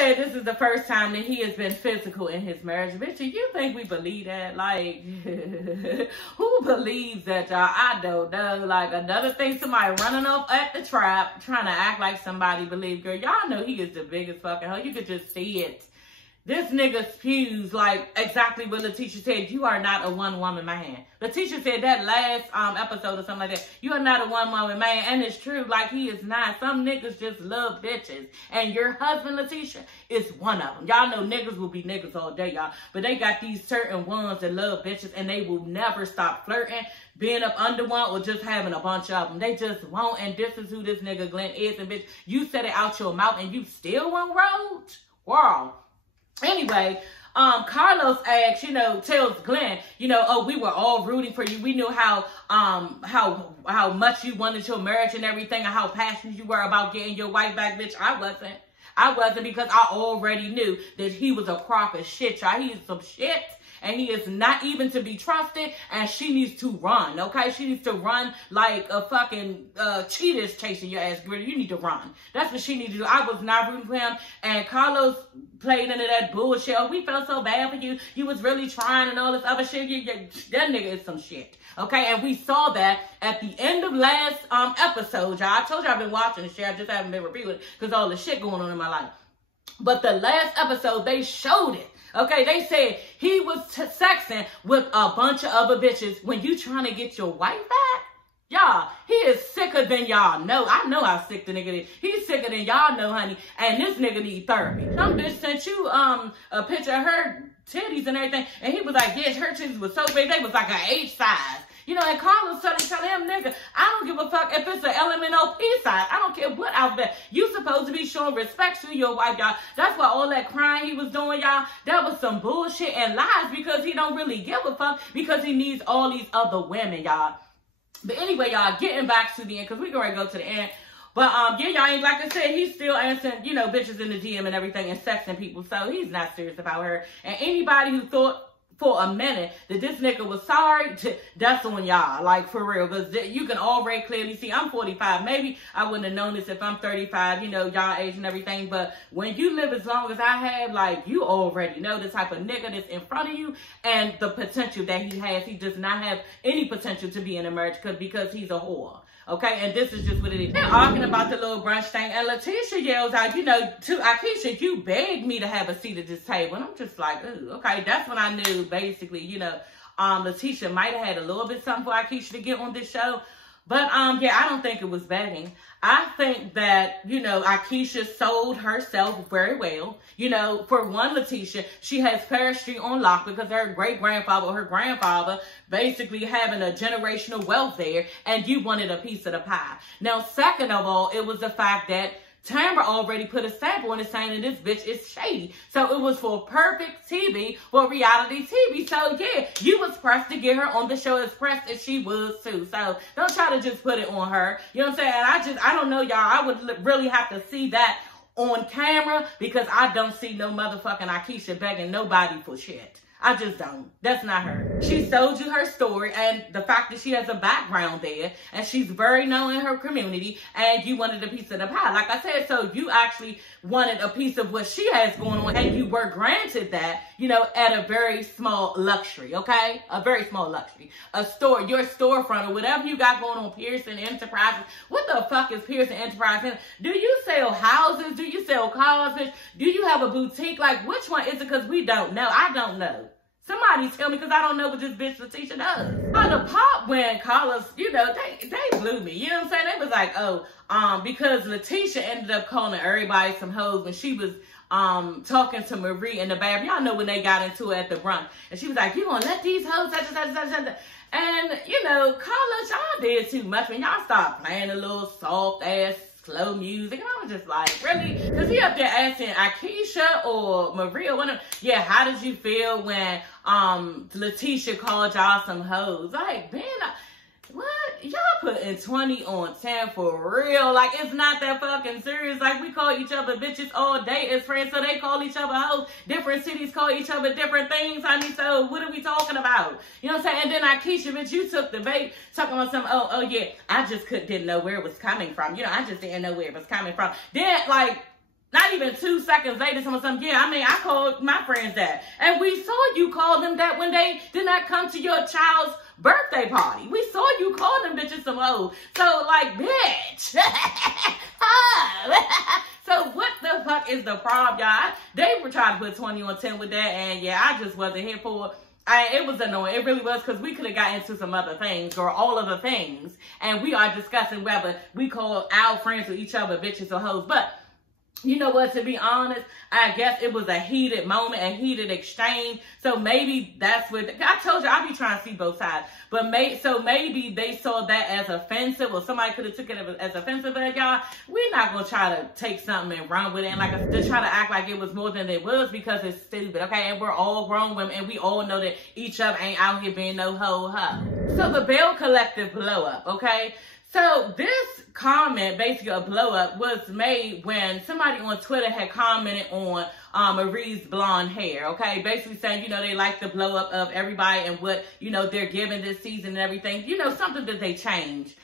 said this is the first time that he has been physical in his marriage. Bitch, you think we believe that? Like, who believes that, y'all? I don't know. Like, another thing, somebody running off at the trap, trying to act like somebody believes. Girl, y'all know he is the biggest fucking hoe. You could just see it. This nigga spews like exactly what Letitia said. You are not a one-woman man. Letitia said that last episode or something like that. You are not a one-woman man. And it's true. Like, he is not. Some niggas just love bitches. And your husband, Letitia, is one of them. Y'all know niggas will be niggas all day, y'all. But they got these certain ones that love bitches. And they will never stop flirting, being up under one, or just having a bunch of them. They just won't. And this is who this nigga Glenn is. And bitch, you said it out your mouth and you still won't road? Wow. Anyway, Carlos asks, tells Glenn, oh, we were all rooting for you. We knew how much you wanted your marriage and everything, and how passionate you were about getting your wife back. Bitch, I wasn't, because I already knew that he was a crock of shit, y'all. He is some shit. And he is not even to be trusted, and she needs to run, okay? She needs to run like a fucking cheetah's chasing your ass, girl. You need to run. That's what she needs to do. I was not rooting for him, and Carlos played into that bullshit. Oh, we felt so bad for you. You was really trying and all this other shit. That nigga is some shit, okay? And we saw that at the end of last episode, y'all. I told you I've been watching the shit. I just haven't been repeating it because all the shit going on in my life. But the last episode, they showed it. Okay, they said he was sexing with a bunch of other bitches when you trying to get your wife back. Y'all, he is sicker than y'all know. I know how sick the nigga is. He's sicker than y'all know, honey. And this nigga need therapy. Some bitch sent you a picture of her titties and everything. And he was like, yes, her titties was so big. They was like an H size. And Carlos telling him, nigga, I don't give a fuck if it's an LMNOP size. I don't care what outfit. You supposed to be showing respect to your wife, y'all. That's why all that crying he was doing, y'all, that was some bullshit and lies, because he don't really give a fuck, because he needs all these other women, y'all. But anyway, y'all, getting back to the end, because we're going to go to the end. But, yeah, y'all, ain't like I said, he's still answering, bitches in the DM and everything and sexing people. So he's not serious about her. And anybody who thought for a minute that this nigga was sorry, that's on y'all, like, for real, because you can already clearly see, I'm 45, maybe I wouldn't have known this if I'm 35, y'all age and everything, but when you live as long as I have, like, you already know the type of nigga that's in front of you, and the potential that he has. He does not have any potential to be in a marriage, because he's a whore. Okay, and this is just what it is. They're arguing about the little brunch thing, and Letitia yells out, to Akeisha, you begged me to have a seat at this table. And I'm just like, ooh, okay, that's when I knew, basically, Letitia might have had a little bit something for Akeisha to get on this show. But, yeah, I don't think it was begging. I think that, Akeisha sold herself very well. For one, Letitia, she has Paris Street on lock because her great-grandfather or her grandfather basically having a generational wealth there, and you wanted a piece of the pie. Now, second of all, it was the fact that Tamra already put a sample in it saying that this bitch is shady. So it was for perfect TV, for reality TV. So yeah, you was pressed to get her on the show, as pressed as she was too. So don't try to just put it on her. You know what I'm saying? I don't know, y'all. I would really have to see that on camera, because I don't see no motherfucking Akeisha begging nobody for shit. I just don't. That's not her. She sold you her story, and the fact that she has a background there, and she's very known in her community, and you wanted a piece of the pie. Like I said, so you actually wanted a piece of what she has going on, and you were granted that, at a very small luxury, okay? A very small luxury. A store, your storefront, or whatever you got going on, Pearson Enterprises. What the fuck is Pearson Enterprises? Do you sell houses? Do you sell cars? Do you have a boutique? Like, which one is it? Because we don't know. I don't know. Somebody tell me, because I don't know what this bitch Letitia does. On the pop, when Carlos, they blew me. You know what I'm saying? They was like, oh, because Letitia ended up calling everybody some hoes when she was talking to Marie in the bathroom. Y'all know when they got into it at the brunch. And she was like, you gonna let these hoes, such. And, Carlos, y'all did too much. When y'all stopped playing a little soft-ass slow music, and I was just like, really? Because he up there asking Akeisha or Maria, whatever, yeah, how did you feel when Letitia called y'all some hoes? Like, man, what? Y'all putting 20 on 10 for real. Like, it's not that fucking serious. Like, we call each other bitches all day as friends, so they call each other hoes. Different cities call each other different things, honey, so what are we talking about? You know what I'm saying? And then Akeisha, bitch, you took the bait, talking about some, oh yeah, I just didn't know where it was coming from. I just didn't know where it was coming from. Then, like, Not even 2 seconds later, someone said, yeah, I mean, I called my friends that. And we saw you call them that when they did not come to your child's birthday party. We saw you call them bitches some hoes. So, like, bitch. So, what the fuck is the problem, y'all? They were trying to put 20 on 10 with that, and yeah, I just wasn't here for it. It was annoying. It really was, because we could have got into some other things or all of the things. And we are discussing whether we call our friends with each other bitches or hoes. But you know what, to be honest, I guess it was a heated moment, a heated exchange. So maybe that's what, I told you, I be trying to see both sides. But maybe they saw that as offensive, or somebody could have took it as offensive. But y'all, we're not going to try to take something and run with it. And like, to try to act like it was more than it was, because it's stupid, okay? And we're all grown women, and we all know that each other ain't out here being no hoe. So the Belle Collective blow up, okay? So this comment, basically a blow up, was made when somebody on Twitter had commented on Marie's blonde hair, okay? Basically saying, you know, they like the blow up of everybody and what, you know, they're giving this season and everything. You know, something that they changed.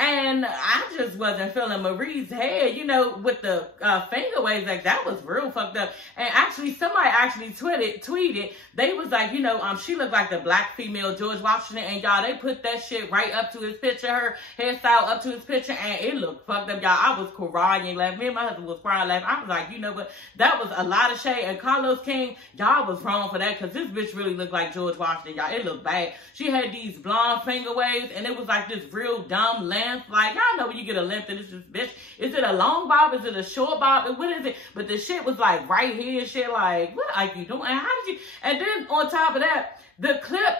And I just wasn't feeling Marie's hair, you know, with the finger waves. Like, that was real fucked up. And actually, somebody actually tweeted, they was like, you know, she looked like the black female George Washington. And y'all, they put that shit right up to his picture, her hairstyle up to his picture, and it looked fucked up, y'all. I was crying laughing. Me and my husband was crying laughing. I was like, you know what, that was a lot of shade. And Carlos King, y'all was wrong for that, because this bitch really looked like George Washington, y'all. It looked bad. She had these blonde finger waves, and it was like this real dumb length. Like, y'all know when you get a length and it's just, bitch, is it a long bob? Is it a short bob? What is it? But the shit was like right here and shit. Like, what are you doing? And how did you? And then on top of that, the clip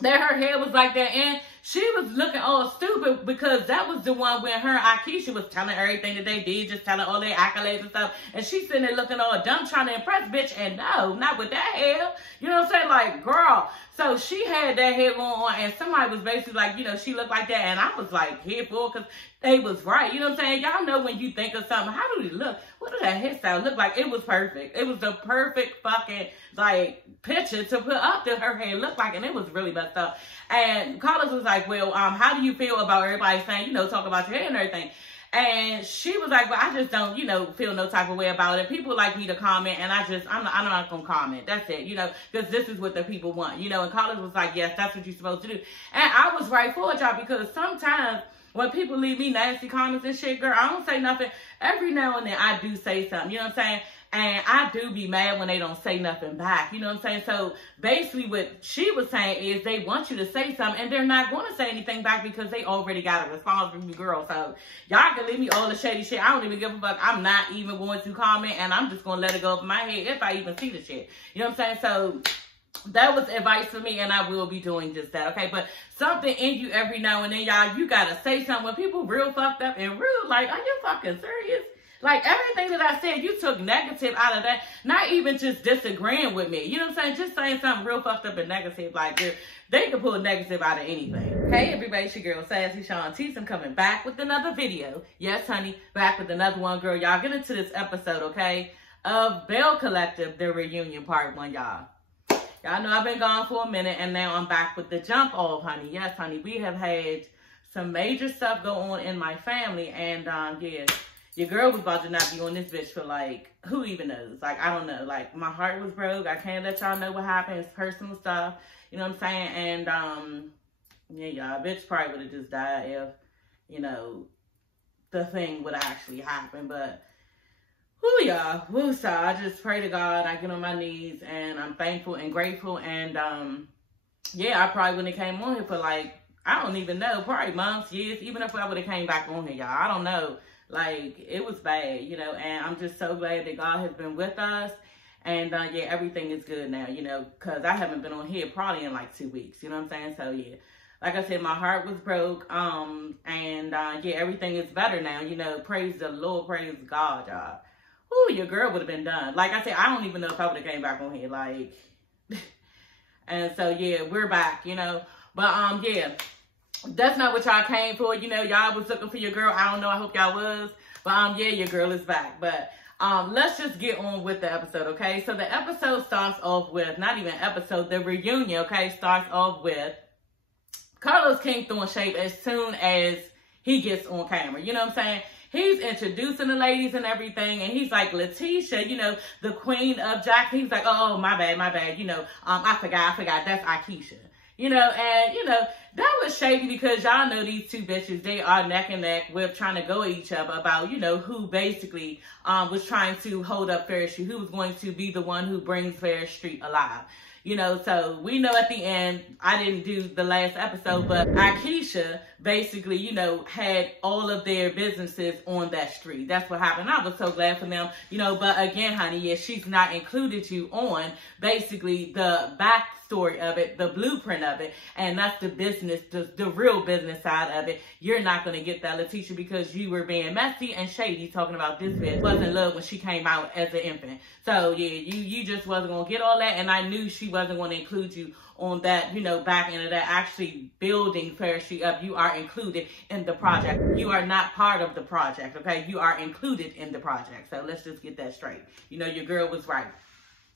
that her hair was like that, and she was looking all stupid, because that was the one when her and Akeisha was telling everything that they did, just telling all their accolades and stuff. And she's sitting there looking all dumb, trying to impress, bitch. And no, not with that hair. You know what I'm saying? Like, girl. So she had that hair going on, and somebody was basically like, you know, she looked like that. And I was like, here for, because they was right. You know what I'm saying? Y'all know when you think of something, how do we look? What did that hairstyle look like? It was perfect. It was the perfect fucking, like, picture to put up that her hair looked like, and it was really messed up. And Carlos was like, well, how do you feel about everybody saying, you know, talk about your hair and everything? And she was like, well, I just don't, you know, feel no type of way about it. People like me to comment, and I'm not going to comment. That's it, you know, because this is what the people want, you know. And Carlos was like, yes, that's what you're supposed to do. And I was right for it, y'all, because sometimes when people leave me nasty comments and shit, girl, I don't say nothing. Every now and then I do say something, you know what I'm saying? And I do be mad when they don't say nothing back. You know what I'm saying? So basically what she was saying is they want you to say something, and they're not going to say anything back because they already got a response from you, girl. So y'all can leave me all the shady shit. I don't even give a fuck. I'm not even going to comment, and I'm just going to let it go over my head if I even see the shit. You know what I'm saying? So that was advice for me, and I will be doing just that, okay? But something in you every now and then, y'all, you got to say something. When people real fucked up and real, like, are you fucking serious? Like, everything that I said, you took negative out of that. Not even just disagreeing with me. You know what I'm saying? Just saying something real fucked up and negative. Like, they can pull negative out of anything. Hey, everybody, it's your girl, Sassy Shantice. I'm coming back with another video. Yes, honey, back with another one, girl. Y'all get into this episode, okay, of Belle Collective, the reunion part 1, y'all. Y'all know I've been gone for a minute, and now I'm back with the jump off, honey. Yes, honey, we have had some major stuff go on in my family, and, yeah. Your girl was about to not be on this bitch for, like, who even knows? Like, I don't know. Like, my heart was broke. I can't let y'all know what happened. It's personal stuff. You know what I'm saying? And, yeah, y'all, bitch probably would have just died if, you know, the thing would actually happen. But, whoo, y'all. Woo, so I just pray to God. I get on my knees, and I'm thankful and grateful. And, yeah, I probably wouldn't have came on here for, like, I don't even know. Probably months, years. Even if I would have came back on here, y'all. I don't know. Like, it was bad, you know, and I'm just so glad that God has been with us. And, yeah, everything is good now, you know, because I haven't been on here probably in, like, 2 weeks, you know what I'm saying? So, yeah, like I said, my heart was broke, and, yeah, everything is better now, you know, praise the Lord, praise God, y'all. Ooh, your girl would have been done. Like I said, I don't even know if I would have came back on here, like, and so, yeah, we're back, you know, but, yeah. That's not what y'all came for. You know, y'all was looking for your girl. I don't know. I hope y'all was. But, yeah, your girl is back. But, let's just get on with the episode, okay? So, the episode starts off with, not even episode, the reunion, okay, starts off with Carlos King throwing shade as soon as he gets on camera. You know what I'm saying? he's introducing the ladies and everything, and he's like, Letitia, you know, the queen of Jackson. He's like, oh, my bad, you know, I forgot, that's Akeisha. You know, and, you know, that was shady because y'all know these two bitches, they are neck and neck with trying to go at each other about, you know, who basically was trying to hold up Ferris Street, who was going to be the one who brings Ferris Street alive. You know, so we know at the end, I didn't do the last episode, but Akeisha basically, you know, had all of their businesses on that street. That's what happened. I was so glad for them, you know, but again, honey, yeah, she's not included you on basically the backstory of it, the blueprint of it, and that's the business, the real business side of it. You're not going to get that, Letitia, because you were being messy and shady talking about this bitch wasn't in love when she came out as an infant. So yeah, you just wasn't going to get all that, and I knew she wasn't going to include you on that, you know, back end of that, actually building Ferris Street up. You are included in the project. You are not part of the project, okay? You are included in the project. So let's just get that straight. You know, your girl was right.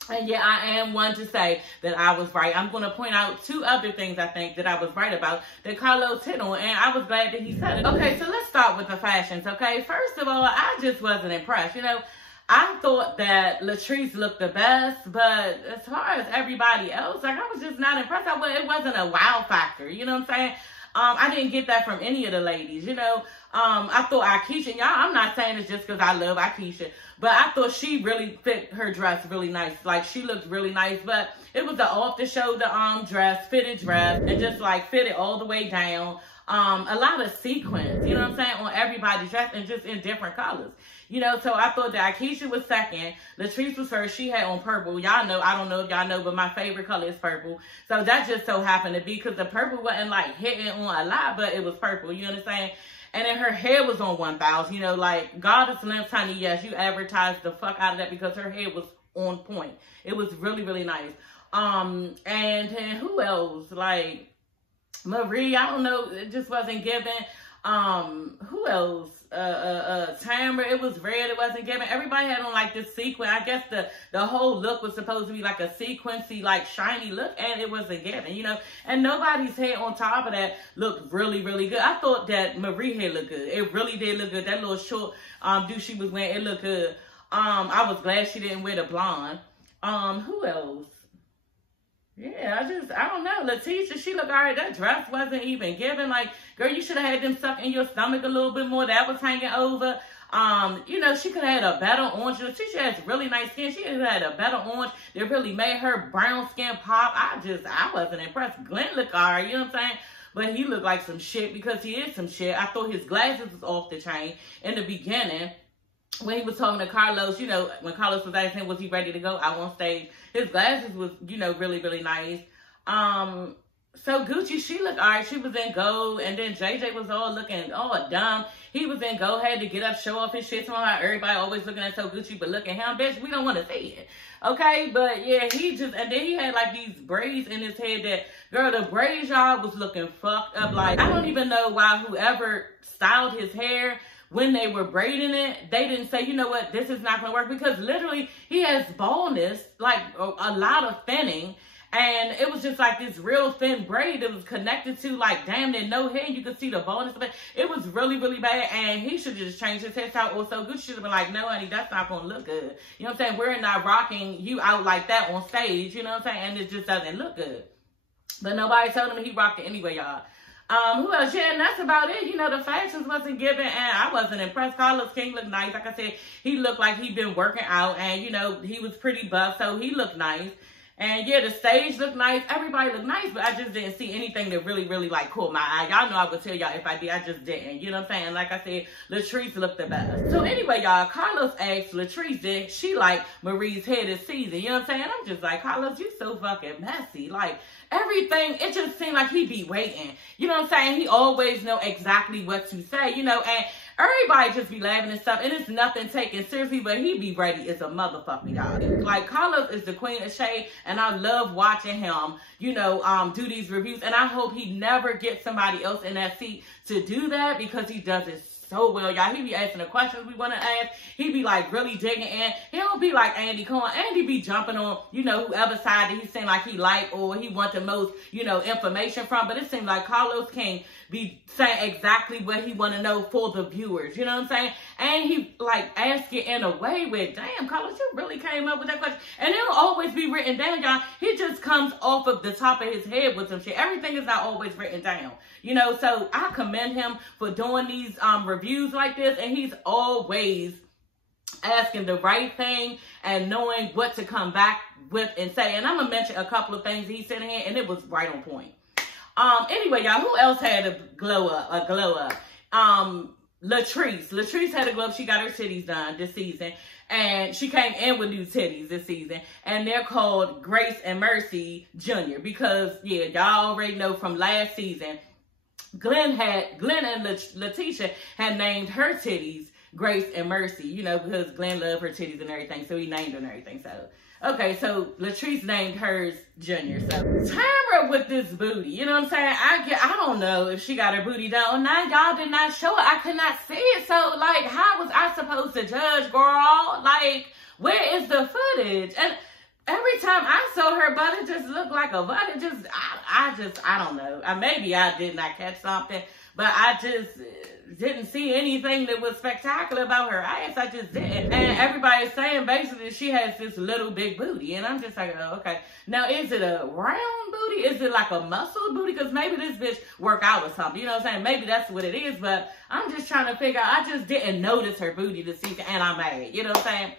And yeah, I am one to say that I was right. I'm going to point out two other things I think that I was right about that Carlos hit on, and I was glad that he said it. Okay, so let's start with the fashions, okay? First of all, I just wasn't impressed. You know, I thought that Latrice looked the best, but as far as everybody else, like, I was just not impressed. It wasn't a wow factor, you know what I'm saying? I didn't get that from any of the ladies, you know. I thought Akeisha, y'all, I'm not saying it's just because I love Akeisha, but I thought she really fit her dress really nice. Like, she looked really nice, but it was the off-the-shoulder dress, fitted dress, and just, like, fitted all the way down. A lot of sequins, you know what I'm saying, on everybody's dress, and just in different colors. You know, so I thought that Akeisha was second. Latrice was first. She had on purple. Y'all know, I don't know if y'all know, but my favorite color is purple. So that just so happened to be because the purple wasn't like hitting on a lot, but it was purple. You understand? And then her hair was on 1,000. You know, like, Goddess Lamps, honey, yes, you advertised the fuck out of that because her hair was on point. It was really, really nice. And then who else? Like, Marie, I don't know. It just wasn't given. Who else? Tamara, it was red, it wasn't given. Everybody had on like this sequin. I guess the whole look was supposed to be like a sequency, like shiny look, and it wasn't given, you know. And nobody's hair on top of that looked really, really good. I thought that Marie hair looked good. It really did look good. That little short do she was wearing, it looked good. I was glad she didn't wear the blonde. Who else? Yeah, I don't know. Letitia, she looked all right. That dress wasn't even given. Like, girl, you should have had them stuck in your stomach a little bit more. That was hanging over. You know, she could have had a better orange. Letitia has really nice skin. She could have had a better orange that really made her brown skin pop. I wasn't impressed. Glenn looked all right, you know what I'm saying? But he looked like some shit because he is some shit. I thought his glasses was off the chain in the beginning. When he was talking to Carlos, you know, when Carlos was asking him, was he ready to go out on stage? His glasses was, you know, really, really nice. So Gucci, she looked all right. She was in gold. And then JJ was all looking all dumb. He was in gold, had to get up, show off his shit. Somehow everybody always looking at so Gucci, but look at him, bitch. We don't want to see it. Okay, but yeah, and then he had like these braids in his head that, girl, the braids, y'all, was looking fucked up. Like, I don't even know why whoever styled his hair, when they were braiding it, they didn't say, you know what, this is not going to work, because literally he has baldness, like a lot of thinning, and it was just like this real thin braid that was connected to like damn near no hair. You could see the baldness of it. It was really, really bad, and he should just change his hairstyle. Also, Gucci should have been like, no, honey, that's not going to look good. You know what I'm saying? We're not rocking you out like that on stage, you know what I'm saying? And it just doesn't look good. But nobody told him he rocked it anyway, y'all. Who else? Yeah, and that's about it. You know, the fashions wasn't given, and I wasn't impressed. Carlos King looked nice. Like I said, he looked like he'd been working out, and, you know, he was pretty buff, so he looked nice. And, yeah, the stage looked nice. Everybody looked nice, but I just didn't see anything that really, really, like, caught my eye. Y'all know I would tell y'all if I did. I just didn't. You know what I'm saying? Like I said, Latrice looked the best. So, anyway, y'all, Carlos asked Latrice did she like Marie's hair this season. You know what I'm saying? I'm just like, Carlos, you so fucking messy. Like, everything, it just seemed like he be waiting. You know what I'm saying? He always know exactly what to say, you know, and everybody just be laughing and stuff, and it's nothing taken seriously, but he be ready as a motherfucker, y'all. Like, Carlos is the queen of shade, and I love watching him, you know, do these reviews, and I hope he never gets somebody else in that seat to do that because he does it so well, y'all. He be asking the questions we want to ask. He be like really digging in. He don't be like Andy Cohen. Andy be jumping on, you know, whoever side that he seem like he like or he want the most, you know, information from. But it seems like Carlos King be saying exactly what he want to know for the viewers. You know what I'm saying? And he like ask it in a way where, damn, Carlos, you really came up with that question. And it'll always be written down, y'all. He just comes off of the top of his head with some shit. Everything is not always written down. You know, so I commend him for doing these reviews like this. And he's always asking the right thing and knowing what to come back with and say. And I'm going to mention a couple of things he said in here, and it was right on point. Anyway, y'all, who else had a glow up? Latrice. Latrice had a glow up. She got her titties done this season. And she came in with new titties this season. And they're called Grace and Mercy Jr. Because, yeah, y'all already know from last season, Glenn and Letitia had named her titties Grace and Mercy, you know, because Glenn loved her titties and everything, so he named her and everything. So, okay, so Latrice named hers Junior. So, Tamara with this booty, you know what I'm saying? I don't know if she got her booty done or not. Y'all did not show it. I could not see it. So, like, how was I supposed to judge, girl? Like, where is the footage? And every time I saw her butt, it just looked like a butt. It just, I don't know. Maybe I did not catch something, but I just didn't see anything that was spectacular about her ass. I just didn't. And everybody's saying basically she has this little big booty. And I'm just like, oh, okay. Now, is it a round booty? Is it like a muscle booty? Because maybe this bitch work out or something. You know what I'm saying? Maybe that's what it is. But I'm just trying to figure out. I just didn't notice her booty this season. And I'm mad. You know what I'm saying?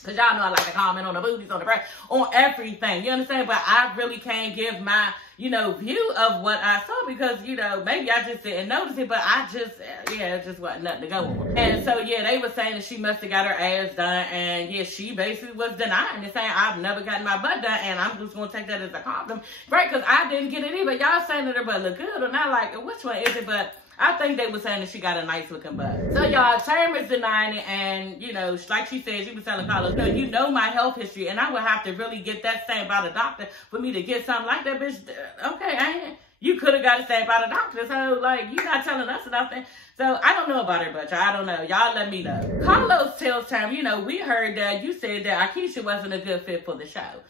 Because y'all know I like to comment on the booties, on the breast, on everything. You understand? But I really can't give my, you know, view of what I saw because, you know, maybe I just didn't notice it. But I just, yeah, it just wasn't nothing to go on. And so, yeah, they were saying that she must have got her ass done. And, yeah, she basically was denying it, saying, I've never gotten my butt done. And I'm just going to take that as a compliment. Right? Because I didn't get it either. Y'all saying that her butt look good or not. Like, which one is it? But I think they were saying that she got a nice looking butt. So y'all, Tamara's denying it, and you know, like she said, she was telling Carlos, no, you know my health history, and I would have to really get that same by the doctor for me to get something like that, bitch. Okay, you could have got it same by the doctor, so like, you're not telling us nothing. So I don't know about her, but I don't know. Y'all let me know. Carlos tells Tamara, you know, we heard that you said that Akeisha wasn't a good fit for the show.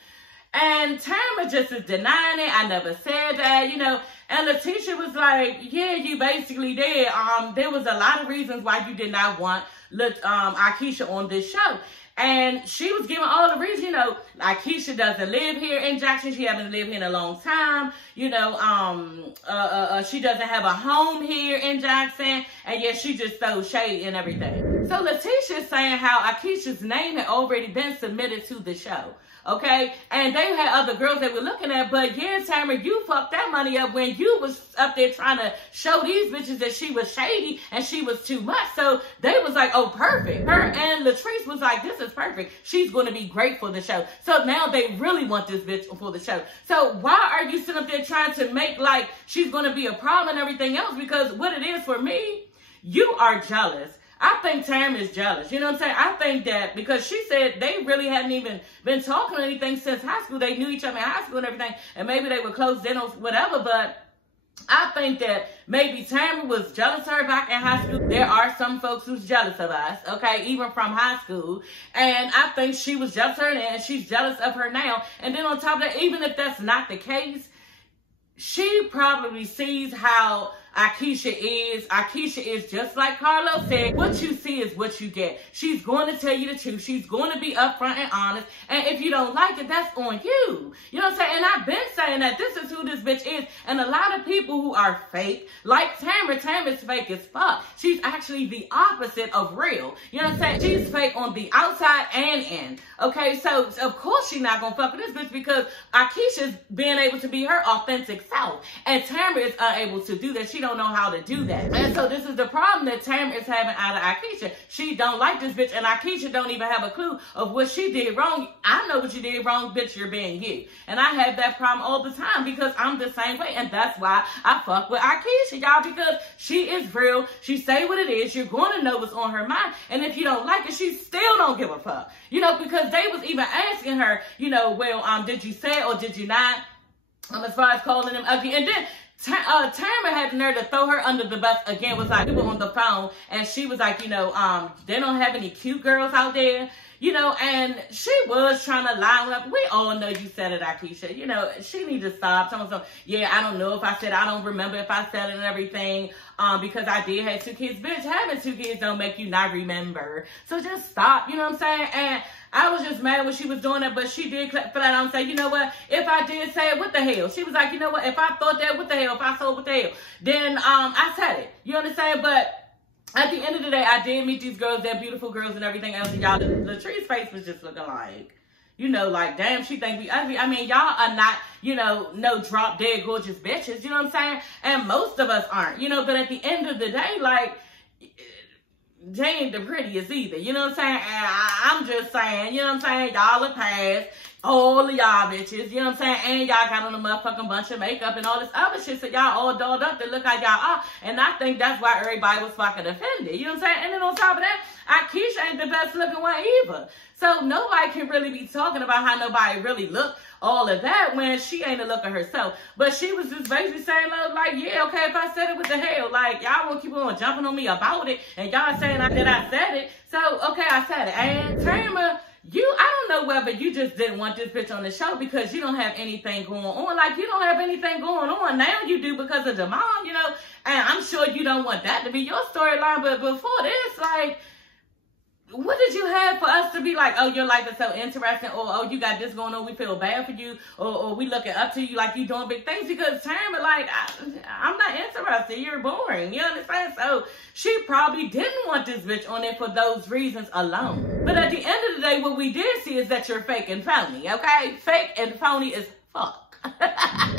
And Tamara just is denying it. I never said that, you know. And Letitia was like, yeah, you basically did. There was a lot of reasons why you did not want Akeisha on this show. And she was giving all the reasons, you know, Akeisha doesn't live here in Jackson. She hasn't lived here in a long time. You know, she doesn't have a home here in Jackson. And yet she just throws shade and everything. So Letitia is saying how Akeisha's name had already been submitted to the show. Okay, and they had other girls they were looking at, but yeah, Tamara, you fucked that money up when you was up there trying to show these bitches that she was shady and she was too much. So they was like, oh, perfect. Her and Latrice was like, this is perfect. She's going to be great for the show. So now they really want this bitch for the show. So why are you sitting up there trying to make like she's going to be a problem and everything else? Because what it is for me, you are jealous. I think Tamara is jealous. You know what I'm saying? I think that because she said they really hadn't even been talking or anything since high school. They knew each other in high school and everything. And maybe they were close then or whatever. But I think that maybe Tamara was jealous of her back in high school. There are some folks who's jealous of us, okay, even from high school. And I think she was jealous of her then and she's jealous of her now. And then on top of that, even if that's not the case, she probably sees how Akeisha is. Akeisha is just like Carlos said. What you see is what you get. She's going to tell you the truth. She's going to be upfront and honest. And if you don't like it, that's on you. You know what I'm saying? And I've been saying that this is who this bitch is. And a lot of people who are fake, like Tamara's fake as fuck. She's actually the opposite of real. You know what I'm saying? She's fake on the outside and in. Okay, so of course she's not going to fuck with this bitch because Akeisha's being able to be her authentic self. And Tamara is unable to do that. She don't know how to do that. And so this is the problem that Tamara is having out of Akeisha. She don't like this bitch, and Akeisha don't even have a clue of what she did wrong. I know what you did wrong, bitch. You're being you. And I have that problem all the time because I'm the same way. And that's why I fuck with Akeisha, y'all, because she is real. She say what it is. You're going to know what's on her mind. And if you don't like it, she still don't give a fuck. You know, because they was even asking her, you know, well, did you say it or did you not? As far as calling them ugly. And then Tamara had the nerve to throw her under the bus again. Was like, we were on the phone and she was like, they don't have any cute girls out there. And she was trying to line up. We all know you said it, Akeisha. She needs to stop. Someone, yeah, I don't know if I said, I don't remember if I said it and everything. Because I did have 2 kids. Bitch, having 2 kids don't make you not remember. So just stop, you know what I'm saying? And I was just mad when she was doing it, but she did flat out and say, you know what? If I did say it, what the hell? She was like, you know what? If I thought that, what the hell? If I sold, what the hell? Then I said it. You understand? But at the end of the day, I did meet these girls. They're beautiful girls and everything else. And y'all, Latree's face was just looking like, like, damn, she think we ugly. I mean, y'all are not, no drop dead gorgeous bitches. You know what I'm saying? And most of us aren't, but at the end of the day, like, they ain't the prettiest either. You know what I'm saying? And I'm just saying, you know what I'm saying? Y'all are past all of y'all bitches. You know what I'm saying? And y'all got on a motherfucking bunch of makeup and all this other shit. So y'all all dolled up to look like y'all are. And I think that's why everybody was fucking offended. You know what I'm saying? And then on top of that, Akeisha ain't the best looking one either. So nobody can really be talking about how nobody really looked all of that when she ain't a looker herself. But she was just basically saying, like, yeah, okay, if I said it, what the hell? Like, y'all won't keep on jumping on me about it. And y'all saying that I said it. So, okay, I said it. And Tamara, I don't know whether you just didn't want this bitch on the show because you don't have anything going on. Like, you don't have anything going on. Now you do because of the mom, and I'm sure you don't want that to be your storyline. But before this, like, what did you have for us to be like, oh, your life is so interesting, or oh, you got this going on, we feel bad for you, or we looking up to you like you doing big things? Because Tamara, like, I'm not interested. You're boring. You understand? So she probably didn't want this bitch on there for those reasons alone. But at the end of the day, what we did see is that you're fake and phony, okay? Fake and phony as fuck.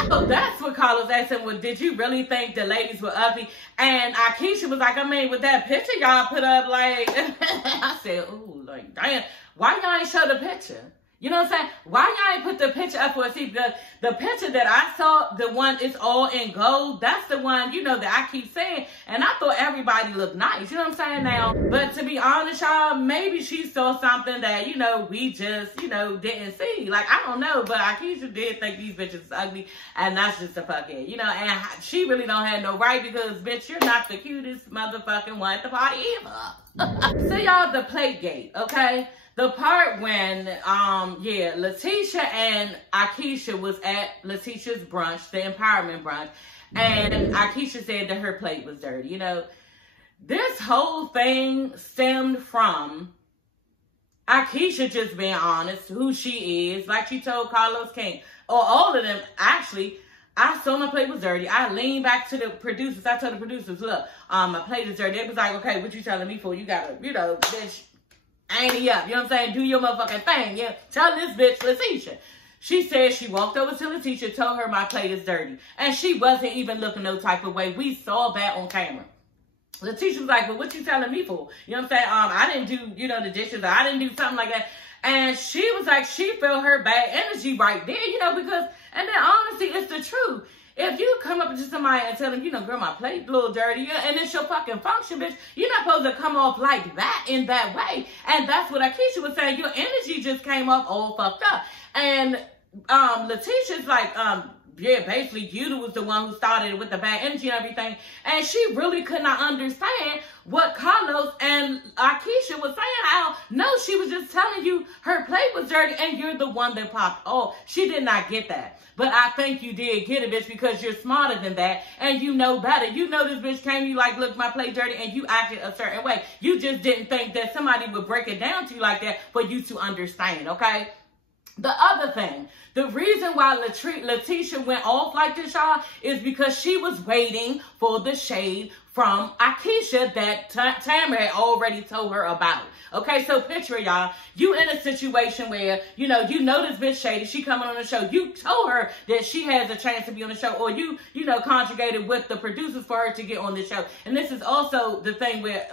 So that's what Carlos asked him, well, did you really think the ladies were ugly? And Akeisha was like, I mean, with that picture y'all put up, like, I said, ooh, like, damn, why y'all ain't show the picture? You know what I'm saying? Why y'all ain't put the picture up for us? See, the picture that I saw, the one is all in gold, that's the one, that I keep saying. And I thought everybody looked nice. You know what I'm saying now? But to be honest, y'all, maybe she saw something that, we just, didn't see. Like, I don't know. But Akeisha did think these bitches ugly. And that's just a fucking, and she really don't have no right because, bitch, you're not the cutest motherfucking one at the party either. So, y'all, the plate gate, okay? The part when, Letitia and Akeisha was at Letitia's brunch, the empowerment brunch, and Akeisha said that her plate was dirty. This whole thing stemmed from Akeisha just being honest, who she is, like she told Carlos King, or all of them, actually. I saw my plate was dirty. I leaned back to the producers. I told the producers, look, my plate is dirty. They was like, okay, what you telling me for? You gotta, bitch, ain't he up? You know what I'm saying? Do your motherfucking thing. Yeah. Tell this bitch, Letitia. She said she walked over to Letitia, told her my plate is dirty. And she wasn't even looking no type of way. We saw that on camera. Letitia was like, well, what you telling me for? You know what I'm saying? I didn't do, the dishes. Or I didn't do something like that. And she was like, she felt her bad energy right there, because, and then honestly, it's the truth. If you come up to somebody and tell them, girl, my plate's a little dirty, and it's your fucking function, bitch, you're not supposed to come off like that in that way. And that's what Akeisha was saying. Your energy just came off all fucked up. And Letitia's like, basically, you was the one who started with the bad energy and everything. And she really could not understand what Carlos and Akeisha was saying. How, no, she was just telling you her plate was dirty and you're the one that popped. Oh, she did not get that. But I think you did get it, bitch, because you're smarter than that and you know better. You know this bitch came to you like, look, my plate dirty, and you acted a certain way. You just didn't think that somebody would break it down to you like that for you to understand, okay? The other thing, the reason why Letitia went off like this, y'all, is because she was waiting for the shade from Akeisha that Tamara had already told her about. Okay, so picture, y'all, you in a situation where, you know this bitch shady, she coming on the show. You told her that she has a chance to be on the show, or you conjugated with the producers for her to get on the show. And this is also the thing where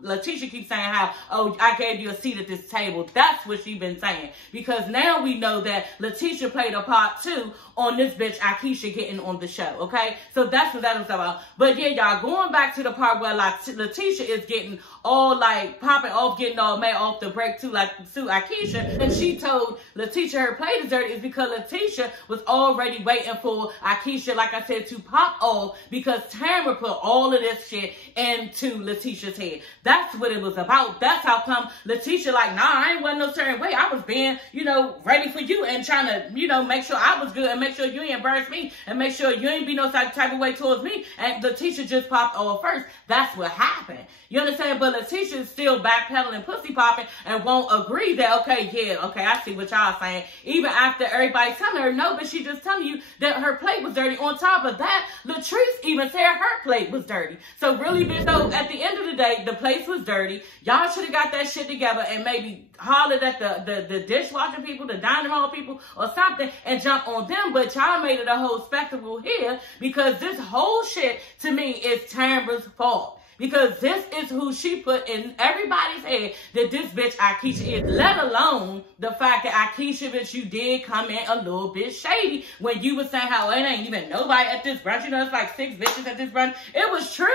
Letitia keeps saying how, oh, I gave you a seat at this table. That's what she's been saying. Because now we know that Letitia played a part too on this bitch Akeisha getting on the show, okay? So that's what that was about. But yeah, y'all, going back to the part where Letitia is getting all like popping off, getting all mad off the break to Akeisha, and she told Letitia her plate is dirty, is because Letitia was already waiting for Akeisha, like I said, to pop off because Tamara put all of this shit into Letitia's head. That's what it was about. That's how come Letitia like, nah, I ain't want no certain way. I was being, you know, ready for you and trying to, you know, make sure I was good and make sure you ain't embarrass me and make sure you ain't be no type of way towards me. And Letitia just popped off first. That's what happened. You understand? But Letitia is still backpedaling, pussy popping, and won't agree that, okay, yeah, okay, I see what y'all saying. Even after everybody's telling her no, but she just telling you that her plate was dirty. On top of that, Latrice even said her plate was dirty. So really, bitch, so at the end of the day, the place was dirty. Y'all should have got that shit together and maybe hollered at the dishwashing people, the dining hall people, or something, and jump on them. But y'all made it a whole spectacle here because this whole shit, to me, is Tamara's fault. Because this is who she put in everybody's head that this bitch Akeisha is. Let alone the fact that Akeisha, bitch, you did come in a little bit shady when you was saying how it ain't even nobody at this brunch. You know, it's like 6 bitches at this brunch. It was true.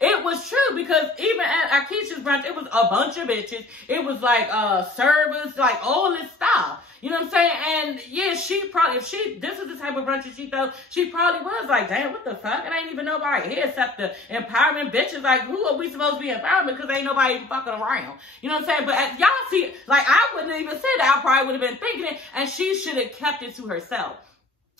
It was true because even at Akeisha's brunch, it was a bunch of bitches. It was like servers, like all this stuff. You know what I'm saying? And yeah, she probably, this is the type of brunch that she thought, she probably was like, damn, what the fuck? It ain't even nobody here except the empowerment bitches. Like, who are we supposed to be empowering? Because ain't nobody even fucking around. You know what I'm saying? But as y'all see, like, I wouldn't even say that. I probably would have been thinking it, and she should have kept it to herself.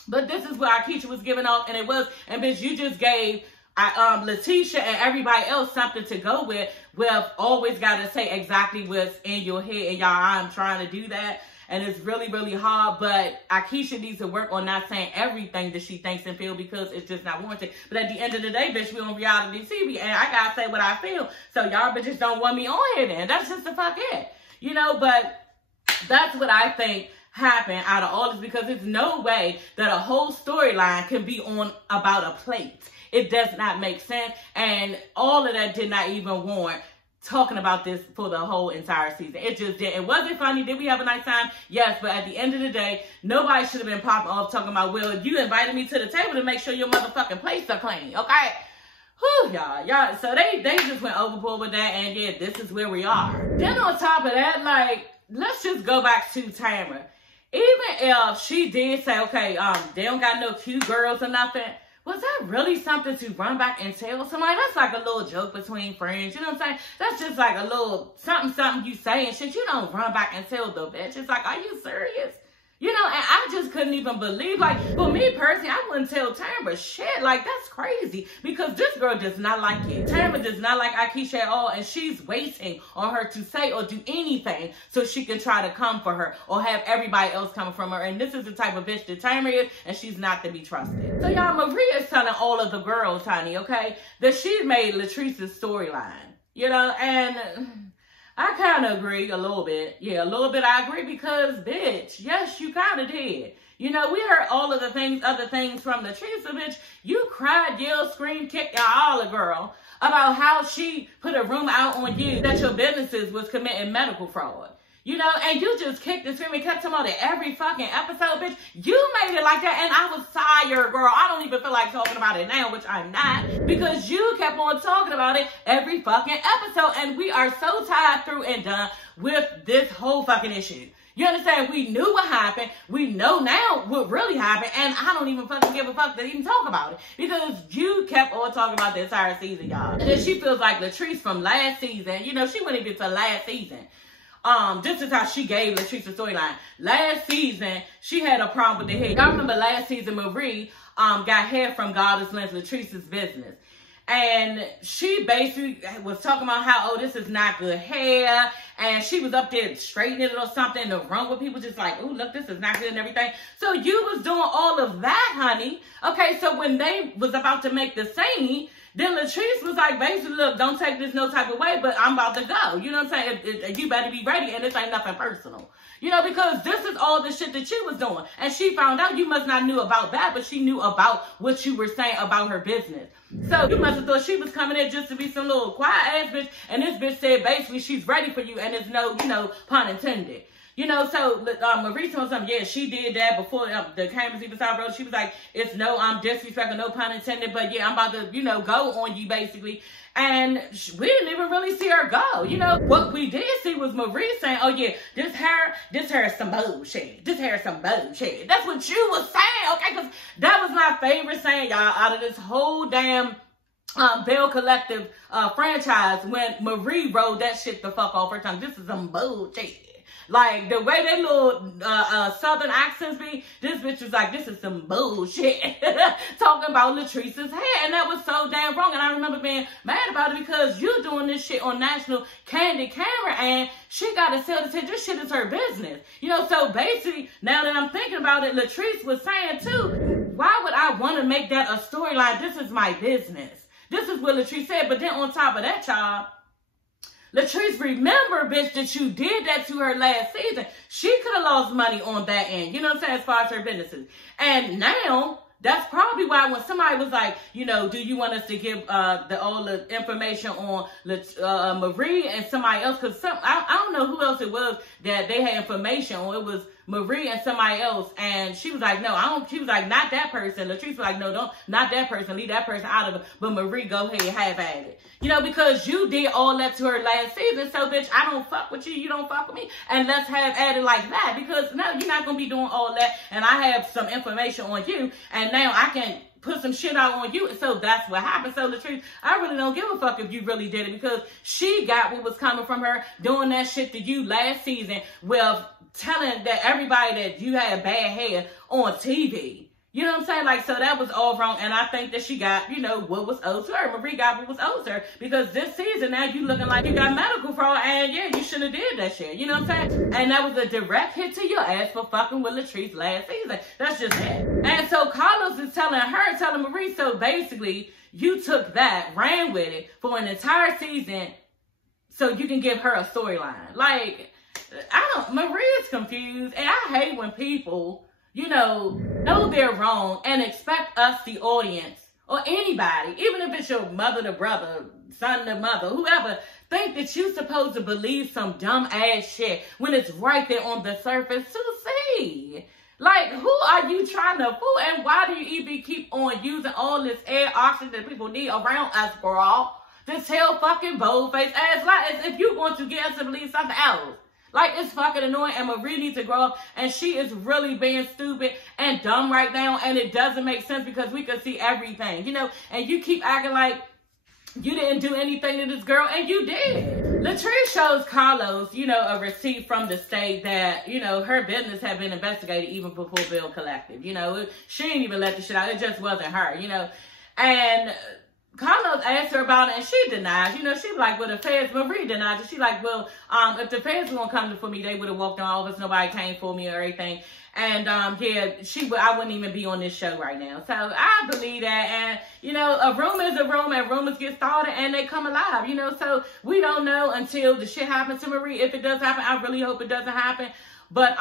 But this is what Akeisha was giving off, and it was, and bitch, you just gave Letitia and everybody else something to go with. Well, always got to say exactly what's in your head, and y'all, I'm trying to do that. And it's really, really hard, but Akeisha needs to work on not saying everything that she thinks and feels because it's just not warranted. But at the end of the day, bitch, we on reality TV, and I gotta say what I feel. So y'all bitches don't want me on here then. That's just the fuck it. You know, but that's what I think happened out of all this, because there's no way that a whole storyline can be on about a plate. It does not make sense, and all of that did not even warrant talking about this for the whole entire season. It just did. It wasn't funny. Did we have a nice time? Yes, but at the end of the day, nobody should have been popping off talking about, well, you invited me to the table to make sure your motherfucking plates are clean, okay? Whew, y'all. So they just went overboard with that, and yeah, this is where we are. Then on top of that, like, let's just go back to Tamara. Even if she did say, okay, they don't got no cute girls or nothing, was that really something to run back and tell somebody? That's like a little joke between friends. You know what I'm saying? That's just like a little something you say and shit. You don't run back and tell the bitch. It's like, are you serious? You know, and I just couldn't even believe, like, for me personally, I wouldn't tell Tamara shit. Like, that's crazy because this girl does not like it. Tamara does not like Akeisha at all, and she's waiting on her to say or do anything so she can try to come for her or have everybody else coming from her. And this is the type of bitch that Tamara is, and she's not to be trusted. So, y'all, Maria is telling all of the girls, honey, okay, that she made Latrice's storyline, you know, and I kind of agree a little bit. Yeah, a little bit I agree because, bitch, yes, you kind of did. You know, we heard all of the things, other things from Latrice, bitch. You cried, yelled, screamed, kicked all the girl about how she put a rumor out on you that your businesses was committing medical fraud. You know, and you just kicked and screamed and kept talking about it every fucking episode, bitch. You made it like that, and I was tired, girl. I don't even feel like talking about it now, which I'm not, because you kept on talking about it every fucking episode, and we are so tired through and done with this whole fucking issue. You understand? We knew what happened. We know now what really happened, and I don't even fucking give a fuck to even talk about it, because you kept on talking about the entire season, y'all. And she feels like Latrice from last season. You know, she went even to last season. This is how she gave Latrice the storyline. Last season, she had a problem with the hair. Y'all remember last season, Marie got hair from Goddess Lens, Latrice's business. And she basically was talking about how, oh, this is not good hair. And she was up there straightening it or something. The wrong with people just like, oh, look, this is not good and everything. So you was doing all of that, honey. Okay, so when they was about to make the scene, then Latrice was like, basically, look, don't take this no type of way, but I'm about to go. You know what I'm saying? You better be ready, and this ain't nothing personal. You know, because this is all the shit that she was doing. And she found out you must not knew about that, but she knew about what you were saying about her business. So you must have thought she was coming in just to be some little quiet ass bitch, and this bitch said basically she's ready for you, and there's no, you know, pun intended. You know, so Marie told something, yeah, she did that before the cameras even started rolling. She was like, it's no, I'm disrespectful, no pun intended, but yeah, I'm about to, you know, go on you basically. And we didn't even really see her go. You know, what we did see was Marie saying, oh yeah, this hair is some bullshit. This hair is some bullshit. That's what you was saying, okay? Because that was my favorite saying, y'all, out of this whole damn Belle Collective franchise, when Marie rolled that shit the fuck off her tongue. This is some bullshit. Like, the way they little southern accents be, this bitch was like, this is some bullshit. Talking about Latrice's hair. And that was so damn wrong. And I remember being mad about it because you doing this shit on national candid camera and she got to sell this hair. This shit is her business. You know, so basically, now that I'm thinking about it, Latrice was saying too, why would I want to make that a storyline? This is my business. This is what Latrice said. But then on top of that, y'all, Latrice, remember, bitch, that you did that to her last season. She could have lost money on that end, you know what I'm saying, as far as her businesses. And now, that's probably why when somebody was like, you know, do you want us to give all the information on Marie and somebody else? Because I don't know who else it was that they had information on. It was Marie and somebody else. And she was like, no, I don't. She was like, not that person. Latrice was like, no, don't, not that person. Leave that person out of it. But Marie, go ahead, have at it. You know, because you did all that to her last season. So, bitch, I don't fuck with you. You don't fuck with me. And let's have at it like that. Because, no, you're not going to be doing all that. And I have some information on you. And now I can put some shit out on you. So that's what happened. So, Latrice, I really don't give a fuck if you really did it. Because she got what was coming from her doing that shit to you last season with telling that everybody that you had bad hair on TV. You know what I'm saying? Like, so that was all wrong. And I think that she got, you know, what was owed to her. Marie got what was owed to her. Because this season, now you looking like you got medical fraud. And yeah, you should have did that shit. You know what I'm saying? And that was a direct hit to your ass for fucking with Latrice last season. That's just it. And so Carlos is telling Marie, so basically, you took that, ran with it for an entire season so you can give her a storyline. Like, Marie is confused. And I hate when people, you know they're wrong and expect us, the audience, or anybody, even if it's your mother to brother, son to mother, whoever, think that you're supposed to believe some dumb ass shit when it's right there on the surface to see. Like, who are you trying to fool? And why do you even keep on using all this air oxygen that people need around us, girl? This hell fucking bold-faced ass lie as if you want to get us to believe something else. Like, it's fucking annoying, and Marie needs to grow up, and she is really being stupid and dumb right now, and it doesn't make sense because we can see everything, you know, and you keep acting like you didn't do anything to this girl, and you did. Latrice shows Carlos, you know, a receipt from the state that, you know, her business had been investigated even before Belle Collective, you know, she didn't even let the shit out, it just wasn't her, you know, and Carlos asked her about it, and she denies. You know, she's like, well, the feds, Marie denies it. She's like, well, if the feds were going to come for me, they would have walked in all of us. Nobody came for me or anything. And, yeah, I wouldn't even be on this show right now. So, I believe that. And, you know, a rumor is a rumor, and rumors get started, and they come alive, you know. So, we don't know until the shit happens to Marie. If it does happen, I really hope it doesn't happen. But,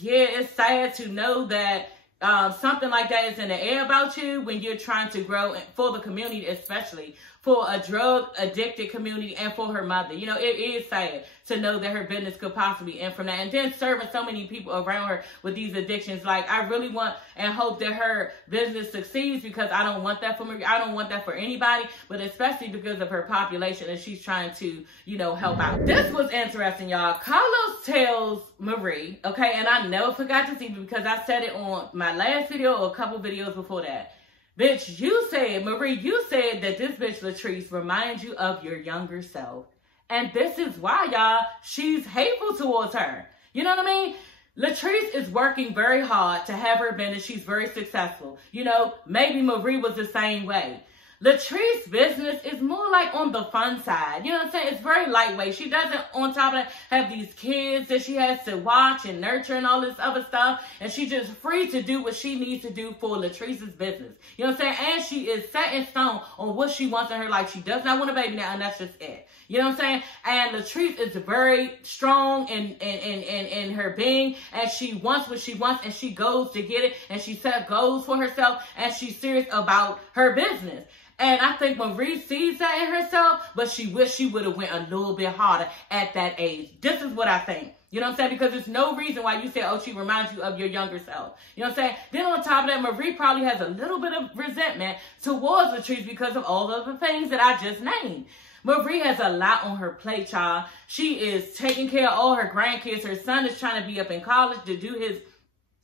yeah, it's sad to know that something like that is in the air about you when you're trying to grow for the community, especially for a drug addicted community and for her mother. You know, it is sad to know that her business could possibly end from that. And then serving so many people around her with these addictions. Like, I really want and hope that her business succeeds because I don't want that for Marie. I don't want that for anybody, but especially because of her population and she's trying to, you know, help out. This was interesting, y'all. Carlos tells Marie, okay, and I never forgot this even because I said it on my last video or a couple videos before that. Bitch, you said, Marie, you said that this bitch Latrice reminds you of your younger self. And this is why, y'all, she's hateful towards her. You know what I mean? Latrice is working very hard to have her business. She's very successful. You know, maybe Marie was the same way. Latrice's business is more like on the fun side. You know what I'm saying? It's very lightweight. She doesn't, on top of that, have these kids that she has to watch and nurture and all this other stuff. And she's just free to do what she needs to do for Latrice's business. You know what I'm saying? And she is set in stone on what she wants in her life. She does not want a baby now, and that's just it. You know what I'm saying? And Latrice is very strong in her being, and she wants what she wants, and she goes to get it, and she set goals for herself, and she's serious about her business. And I think Marie sees that in herself, but she wish she would have went a little bit harder at that age. This is what I think. You know what I'm saying? Because there's no reason why you say, oh, she reminds you of your younger self. You know what I'm saying? Then on top of that, Marie probably has a little bit of resentment towards Latrice because of all of the things that I just named. Marie has a lot on her plate, y'all. She is taking care of all her grandkids. Her son is trying to be up in college to do his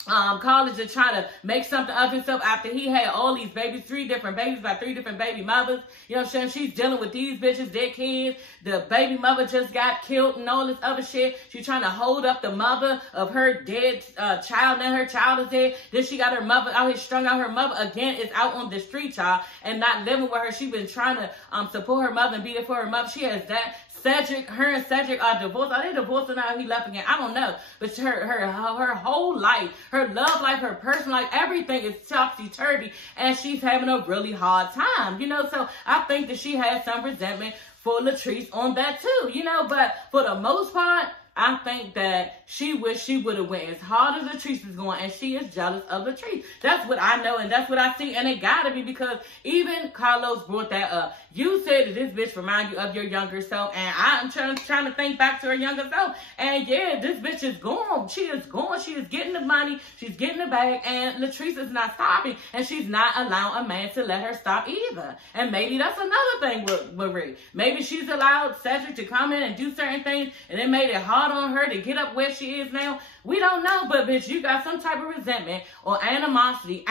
college to try to make something of himself after he had all these babies, 3 different babies by 3 different baby mothers. You know what I'm saying? She's dealing with these bitches, their kids. The baby mother just got killed and all this other shit. She's trying to hold up the mother of her dead child, and her child is dead. Then she got her mother out here, strung out. Her mother, again, is out on the street, y'all, and not living with her. She's been trying to support her mother and be there for her mother. She has that. Cedric, her and Cedric are divorced. Are they divorced or not? He left again. I don't know. But her whole life, her love life, her personal life, everything is topsy-turvy. And she's having a really hard time, you know. So I think that she has some resentment for Latrice on that too, you know. But for the most part, I think that she wished she would have went as hard as Latrice is going, and she is jealous of Latrice. That's what I know, and that's what I see, and it gotta be, because even Carlos brought that up. You said that this bitch remind you of your younger self, and I'm trying to think back to her younger self, and yeah, this bitch is gone. She is gone. She is getting the money. She's getting the bag, and Latrice is not stopping, and she's not allowing a man to let her stop either. And maybe that's another thing with Marie. Maybe she's allowed Cedric to come in and do certain things, and it made it hard on her to get up where she is now. We don't know, but bitch, you got some type of resentment or animosity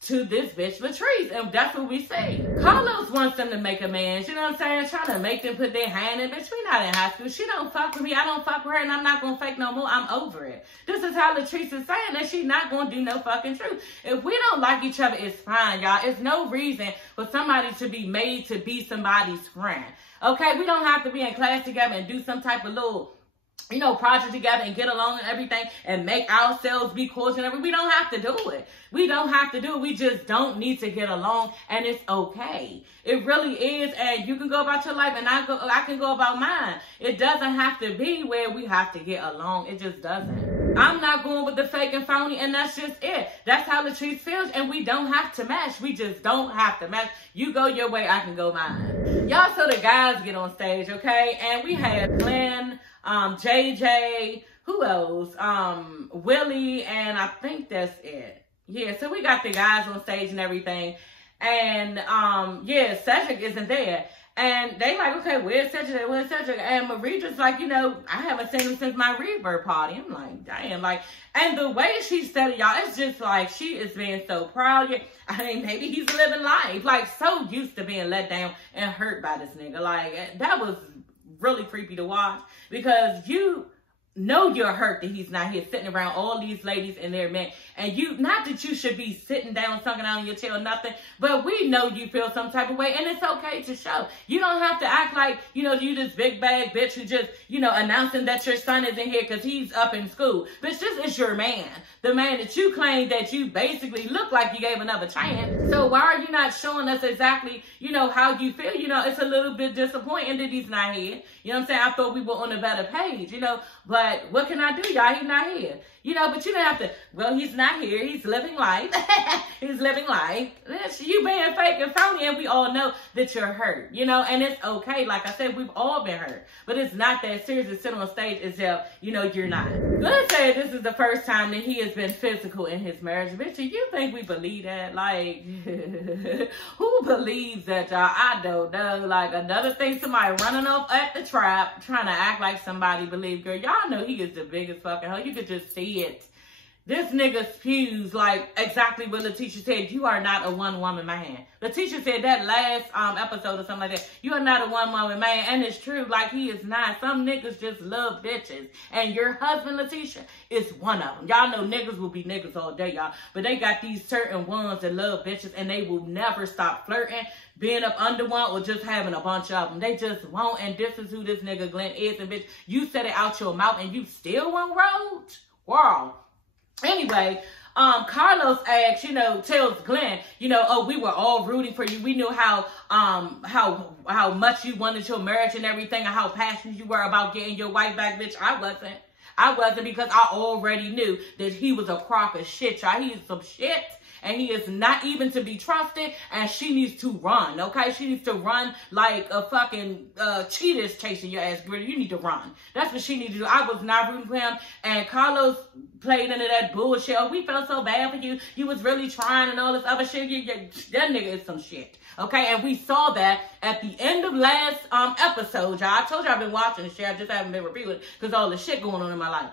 to this bitch Latrice, and that's what we say. Carlos wants them to make amends, you know what I'm saying? Trying to make them put their hand in. Bitch, we not in high school. She don't fuck with me. I don't fuck with her, and I'm not gonna fake no more. I'm over it. This is how Latrice is saying that she's not gonna do no fucking truth. If we don't like each other, it's fine, y'all. It's no reason for somebody to be made to be somebody's friend. Okay, we don't have to be in class together and do some type of little, you know, project together and get along and everything and make ourselves be cordial and everything. We don't have to do it. We don't have to do it. We just don't need to get along, and it's okay. It really is, and you can go about your life, and I can go about mine. It doesn't have to be where we have to get along. It just doesn't. I'm not going with the fake and phony, and that's just it. That's how Latrice feels, and we don't have to match. We just don't have to match. You go your way, I can go mine. Y'all, so the guys get on stage, okay? And we had Glenn, JJ, who else? Willie, and I think that's it. Yeah, so we got the guys on stage and everything. And, yeah, Cedric isn't there. And they like, okay, where's Cedric? Where's Cedric? And Marie just like, you know, I haven't seen him since my rebirth party. I'm like, damn, like, and the way she said it, y'all, it's just like, she is being so proud. I mean, maybe he's living life. Like, so used to being let down and hurt by this nigga. Like, that was really creepy to watch, because you know you're hurt that he's not here sitting around all these ladies and their men. And you, not that you should be sitting down, sunken down in your tail, nothing, but we know you feel some type of way, and it's okay to show. You don't have to act like, you know, you this big bag bitch who just, you know, announcing that your son isn't here because he's up in school. Bitch, this is your man. The man that you claim that you basically look like you gave another chance. So why are you not showing us exactly, you know, how you feel? You know, it's a little bit disappointing that he's not here. You know what I'm saying? I thought we were on a better page, you know, but what can I do, y'all? He's not here. You know, but you don't have to, well, he's not here. He's living life. He's living life. You being fake and phony, and we all know that you're hurt, you know, and it's okay. Like I said, we've all been hurt, but it's not that serious to sit on stage as if, you know, you're not. Let's say this is the first time that he has been physical in his marriage. Bitch, you think we believe that? Like, who believes that, y'all? I don't know. Like, another thing, somebody running off at the trap, trying to act like somebody believe. Girl, y'all know he is the biggest fucking hoe. You could just see it. This nigga spews like exactly what Letitia said. You are not a one-woman man. Letitia said that last episode or something like that. You are not a one-woman man, and it's true. Like, he is not. Some niggas just love bitches, and your husband, Letitia, is one of them. Y'all know niggas will be niggas all day, y'all, but they got these certain ones that love bitches, and they will never stop flirting, being up under one, or just having a bunch of them. They just won't, and this is who this nigga Glenn is. And bitch, you said it out your mouth, and you still won't road? Wow. Anyway, Carlos asks, you know, tells Glenn, you know, oh, we were all rooting for you. We knew how much you wanted your marriage and everything, and how passionate you were about getting your wife back. Bitch, I wasn't, because I already knew that he was a crock of shit, y'all. He is some shit, and he is not even to be trusted, and she needs to run, okay? She needs to run like a fucking cheetah is chasing your ass, girl. You need to run. That's what she needs to do. I was not rooting for him, and Carlos played into that bullshit. Oh, we felt so bad for you. You was really trying and all this other shit. That nigga is some shit. Okay, and we saw that at the end of last episode, y'all. I told you I've been watching this shit. I just haven't been reviewing it because all the shit going on in my life.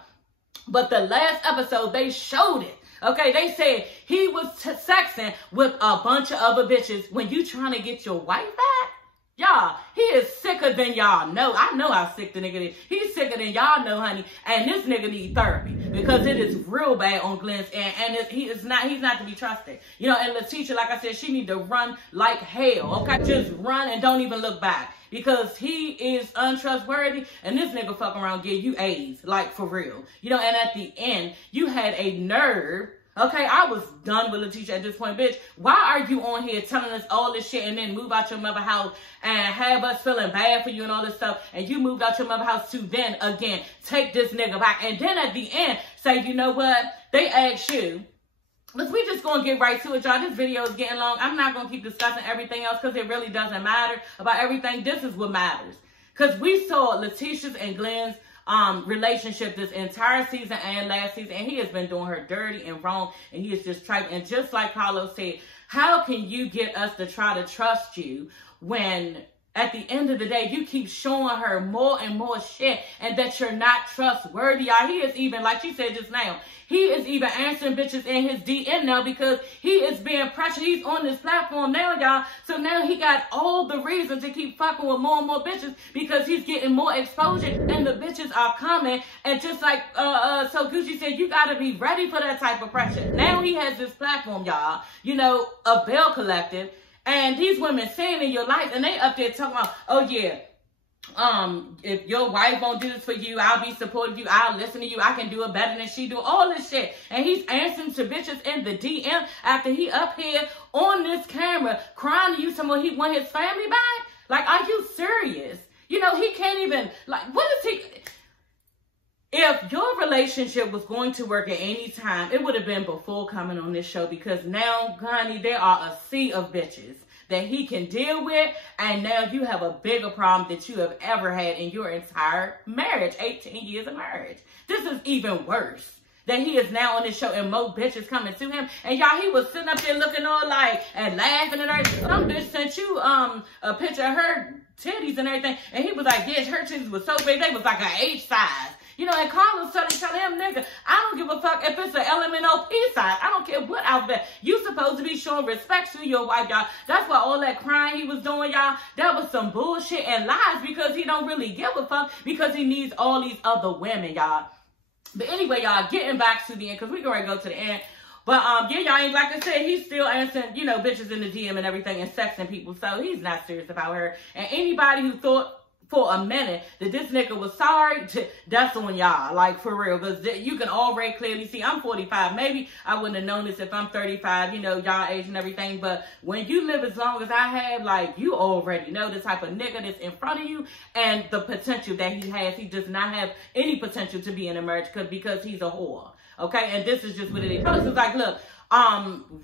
But the last episode, they showed it. Okay, they said he was sexing with a bunch of other bitches when you trying to get your wife back. Y'all, he is sicker than y'all know. I know how sick the nigga is. He's sicker than y'all know, honey. And this nigga need therapy because it is real bad on Glenn's and he's not to be trusted. You know, and Letitia, like I said, she need to run like hell. Okay, just run and don't even look back because he is untrustworthy and this nigga fuck around give you AIDS, like for real. You know, and at the end, you had a nerve. Okay, I was done with Letitia at this point, bitch. Why are you on here telling us all this shit and then move out your mother house and have us feeling bad for you and all this stuff, and you moved out your mother house to then, again, take this nigga back, and then at the end, say, you know what, they asked you, but we just gonna get right to it, y'all. This video is getting long. I'm not gonna keep discussing everything else because it really doesn't matter about everything. This is what matters. Because we saw Letitia's and Glenn's relationship this entire season and last season, and he has been doing her dirty and wrong, and he is just trying. And just like Carlos said, how can you get us to try to trust you when at the end of the day you keep showing her more and more shit and that you're not trustworthy? Y'all, he is even, like she said just now, he is even answering bitches in his DM now because he is being pressured. He's on this platform now, y'all. So now he got all the reason to keep fucking with more and more bitches because he's getting more exposure and the bitches are coming. And just like so Gucci said, you got to be ready for that type of pressure. Now he has this platform, y'all, you know, a Belle Collective. And these women saying in your life, and they up there talking about, oh yeah, if your wife won't do this for you, I'll be supportive of you, I'll listen to you, I can do it better than she do, all this shit. And he's answering to bitches in the DM after he up here on this camera crying to you someone he want his family back. Like, are you serious? You know, he can't even, like, what is he? If your relationship was going to work at any time, it would have been before coming on this show, because now, honey, there are a sea of bitches that he can deal with, and now you have a bigger problem that you have ever had in your entire marriage, 18 years of marriage. This is even worse. That he is now on this show and more bitches coming to him. And y'all, he was sitting up there looking all like, and laughing and everything. Some bitch sent you a picture of her titties and everything, and he was like, yes, her titties was so big, they was like an H size. You know, and Carlos telling him, nigga, I don't give a fuck if it's an LMNOP size. I don't care what outfit. You supposed to be showing respect to your wife, y'all. That's why all that crying he was doing, y'all, that was some bullshit and lies, because he don't really give a fuck, because he needs all these other women, y'all. But anyway, y'all, getting back to the end, because we're going to go to the end. But, yeah, y'all, ain't like I said, he's still answering, you know, bitches in the DM and everything and sexing people. So he's not serious about her. And anybody who thought for a minute that this nigga was sorry, that's on y'all, like, for real, because you can already clearly see, I'm 45, maybe I wouldn't have known this if I'm 35, you know, y'all age and everything, but when you live as long as I have, like, you already know the type of nigga that's in front of you and the potential that he has. He does not have any potential to be in a marriage because he's a whore, okay, and this is just what it is. So it's like, look,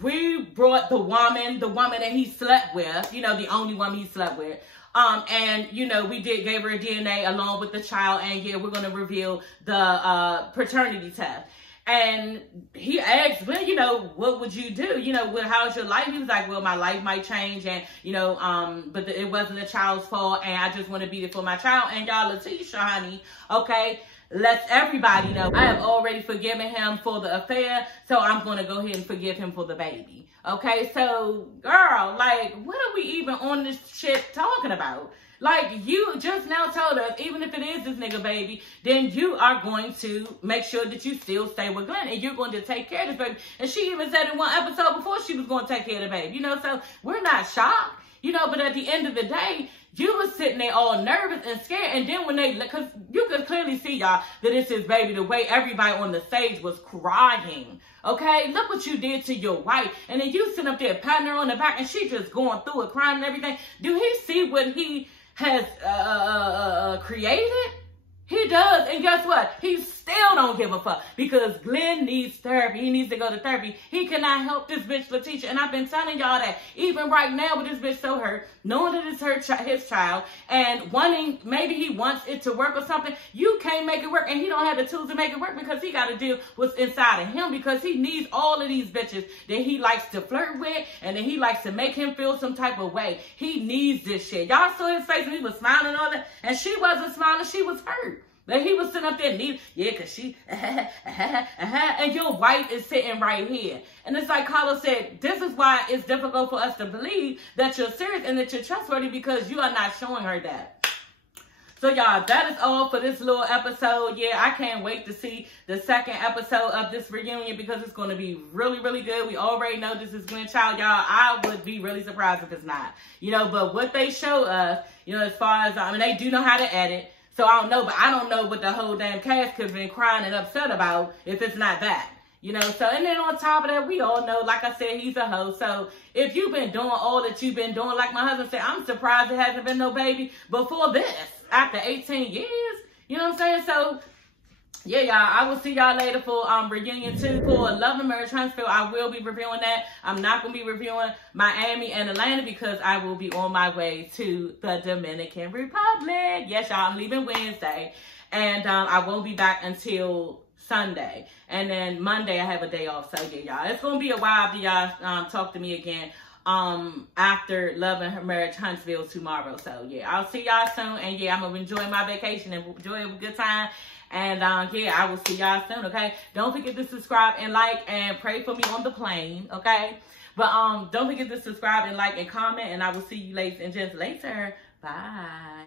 we brought the woman that he slept with, you know, the only woman he slept with. And, you know, we gave her a DNA along with the child, and yeah, we're going to reveal the, paternity test. And he asked, well, you know, what would you do? You know, how's your life? He was like, well, my life might change, and, you know, but it wasn't the child's fault, and I just want to be there for my child. And y'all, Letitia, honey, okay, lets everybody know I have already forgiven him for the affair, so I'm going to go ahead and forgive him for the baby. Okay, so, girl, like, what are we even on this shit talking about? Like, you just now told us, even if it is this nigga baby, then you are going to make sure that you still stay with Glenn, and you're going to take care of this baby. And she even said in one episode before she was going to take care of the baby, you know, so we're not shocked, you know, but at the end of the day, you was sitting there all nervous and scared, and then when because you could clearly see, y'all, that it's his baby, the way everybody on the stage was crying, okay? Look what you did to your wife, and then you sitting up there patting her on the back, and she just going through it, crying and everything. Do he see what he has created? He does, and guess what? He's still don't give a fuck because Glenn needs therapy. He needs to go to therapy. He cannot help this bitch Letitia. And I've been telling y'all that even right now with this bitch so hurt, knowing that it's his child and wanting, maybe he wants it to work or something, you can't make it work. And he don't have the tools to make it work because he got to deal with what's inside of him because he needs all of these bitches that he likes to flirt with and that he likes to make him feel some type of way. He needs this shit. Y'all saw his face when he was smiling and all that, and she wasn't smiling, she was hurt. Like he was sitting up there needing, yeah, cause she, and your wife is sitting right here. And it's like Carlos said, this is why it's difficult for us to believe that you're serious and that you're trustworthy because you are not showing her that. So y'all, that is all for this little episode. Yeah, I can't wait to see the second episode of this reunion because it's going to be really, really good. We already know this is Glenn Child, y'all. I would be really surprised if it's not. You know, but what they show us, you know, as far as, I mean, they do know how to edit. So I don't know, but I don't know what the whole damn cast could have been crying and upset about if it's not that. You know, so, and then on top of that, we all know, like I said, he's a hoe. So if you've been doing all that you've been doing, like my husband said, I'm surprised there hasn't been no baby before this, after 18 years. You know what I'm saying? So, yeah, y'all, I will see y'all later for reunion 2 for Love and Marriage Huntsville. I will be reviewing that. I'm not going to be reviewing Miami and Atlanta because I will be on my way to the Dominican Republic. Yes, y'all, I'm leaving Wednesday. And I won't be back until Sunday. And then Monday, I have a day off. So, yeah, y'all, it's going to be a while after y'all talk to me again after Love and Marriage Huntsville tomorrow. So, yeah, I'll see y'all soon. And, yeah, I'm going to enjoy my vacation and enjoy a good time. And, yeah, I will see y'all soon, okay? Don't forget to subscribe and like and pray for me on the plane, okay? But don't forget to subscribe and like and comment. And I will see you ladies and gents later. Bye.